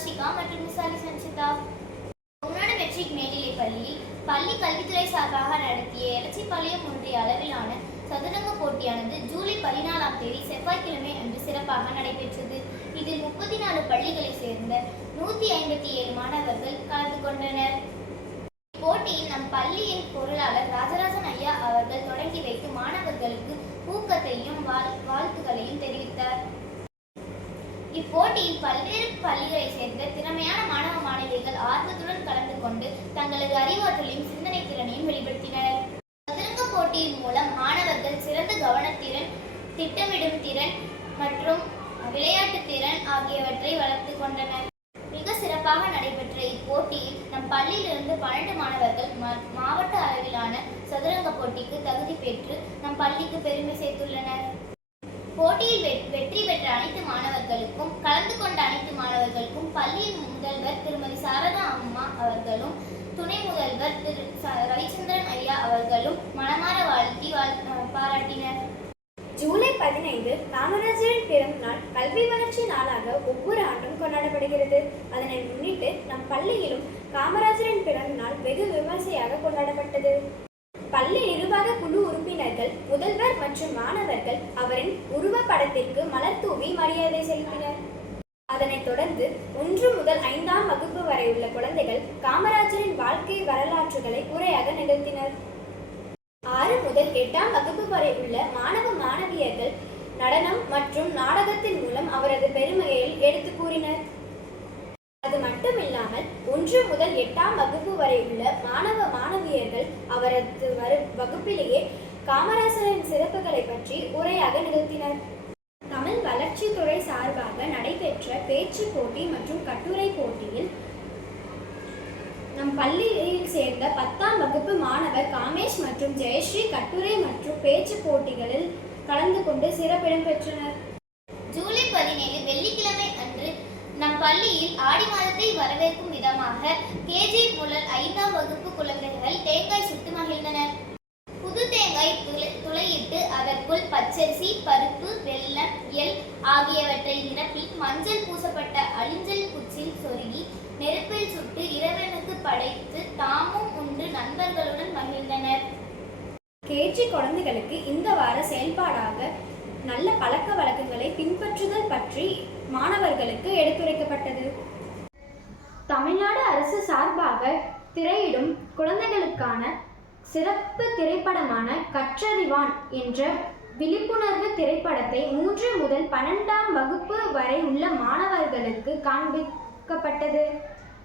ஸ்வஸ்திகா மற்றும் மிசாலி சஞ்சிதா. தமிழ்நாடு மெட்ரிக் மேல்நிலைப் பள்ளியில் பள்ளி கல்வித்துறை சார்பாக நடத்திய எலச்சிபாளையம் ஒன்றிய அளவிலான சதுரங்க போட்டியானது ஜூலை 14ஆம் தேதி செவ்வாய்க்கிழமை அன்று சிறப்பாக நடைபெற்றது. இதில் 34 பள்ளிகளை சேர்ந்த 157 மாணவர்கள் கலந்து கொண்டனர். போட்டியில் நம் பள்ளியின் பொருளாளர் ராஜராஜன் ஐயா அவர்கள் தொடங்கி வைத்து மாணவர்களுக்கு ஊக்கத்தையும் வாழ்த்துக்களையும் தெரிவித்தார். இப்போட்டியில் பல்வேறு பள்ளிகளை சேர்ந்த திறமையான மாணவ மாணவிகள் ஆர்வத்துடன் கலந்து கொண்டு தங்களது அறிவாற்றலையும் சிந்தனை திறனையும் வெளிப்படுத்தினர். சதுரங்க போட்டியின் மூலம் மாணவர்கள் சிறந்த கவனத்திறன், திட்டமிடும் திறன் மற்றும் விளையாட்டு திறன் ஆகியவற்றை வளர்த்து கொண்டனர். மிக சிறப்பாக நடைபெற்ற இப்போட்டியில் நம் பள்ளியிலிருந்து 12 மாணவர்கள் மாவட்ட அளவிலான சதுரங்க போட்டிக்கு தகுதி பெற்று நம் பள்ளிக்கு பெருமை சேர்த்துள்ளனர். போட்டியில் வெற்றி பெற்ற அனைத்து மாணவர்களுக்கும் கலந்து கொண்ட அனைத்து மாணவர்களுக்கும் பள்ளியின் முதல்வர் திருமதி சாரதா அம்மா அவர்களும் துணை முதல்வர் திரு ரவிச்சந்திரன் ஐயா அவர்களும் மனமாற வாழ்த்தி பாராட்டினர். ஜூலை 15 காமராஜரின் பிறந்த நாள் கல்வி வளர்ச்சி நாளாக ஒவ்வொரு ஆண்டும் கொண்டாடப்படுகிறது. அதனை முன்னிட்டு நம் பள்ளியிலும் காமராஜரின் பிறந்த நாள் வெகு விமர்சையாக கொண்டாடப்பட்டது. பள்ளி நிர்வாக குழு உறுப்பினர்கள், முதல்வர் மற்றும் மாணவர்கள் அவரின் உருவப்படத்திற்கு மலர் தூவி மரியாதை செலுத்தினர். அதனைத் தொடர்ந்து 1 முதல் 5ஆம் வகுப்பு வரை உள்ள குழந்தைகள் காமராஜரின் வாழ்க்கை வரலாற்றுகளை உரையாக நிகழ்த்தினர். 6 முதல் 8ஆம் வகுப்பு வரை உள்ள மாணவ மாணவியர்கள் நடனம் மற்றும் நாடகத்தின் மூலம் அவரது பெருமையை எடுத்து கூறினர். அது மட்டுமில்லாமல் 1 முதல் 8ஆம் வகுப்பு வரை உள்ள மாணவ மாணவியர்கள் அவரது வகுப்பிலேயே காமராஜரின் சிறப்புகளை பற்றி உரையாக நிகழ்த்தினர். தமிழ் வளர்ச்சித்துறை சார்பாக நடைபெற்ற பேச்சு போட்டி மற்றும் கட்டுரை போட்டியில் நம் பள்ளியில் சேர்ந்த 10ஆம் வகுப்பு மாணவர் காமேஷ் மற்றும் ஜெயஸ்ரீ கட்டுரை மற்றும் பேச்சு போட்டிகளில் கலந்து கொண்டு சிறப்பிடம் பெற்றனர். ஜூலை 17 வெள்ளிக்கிழமை அன்று நம் பள்ளியில் ஆடி மாதத்தை வரவேற்கும் விதமாக கேஜி முதல் 5ஆம் வகுப்பு குழந்தைகள் தேங்காய் சுட்டு மகிழ்ந்தனர். புது தேங்காய் துளையிட்டு அதற்குள் பச்சரிசி, பருப்பு, வெல்லம், எள் ஆகியவற்றை நிரப்பி மஞ்சள் பூசப்பட்ட அழிஞ்சல் குச்சில் சொருகி நெருப்பில் சுட்டு இறைவனுக்கு படைத்து தாமும் உண்டு நண்பர்களுடன் மகிழ்ந்தனர். கேஜி குழந்தைகளுக்கு இந்த வார செயல்பாடாக நல்ல பழக்க வழக்கங்களை பின்பற்றுதல் பற்றி மாணவர்களுக்கு எடுத்துரைக்கப்பட்டது. தமிழ்நாடு அரசு சார்பாக திரையிடும் குழந்தைகளுக்கான சிறப்பு திரைப்படமான கற்றறிவான் என்ற விழிப்புணர்வு திரைப்படத்தை 3 முதல் 12ஆம் வகுப்பு வரை உள்ள மாணவர்களுக்கு காண்பிக்கப்பட்டது.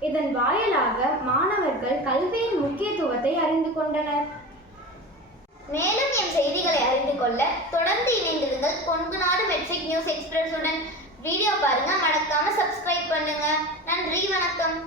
இதன் வாயிலாக மாணவர்கள் கல்வியின் முக்கியத்துவத்தை அறிந்து கொண்டனர். மேலும் என் செய்திகளை அறிந்து கொள்ள தொடர்ந்து இணைந்திருங்கள் கொங்குநாடு மெட்ரிக் நியூஸ் எக்ஸ்பிரஸ் உடன். வீடியோ பாருங்க, மறக்காம சப்ஸ்கிரைப் பண்ணுங்க. நன்றி, வணக்கம்.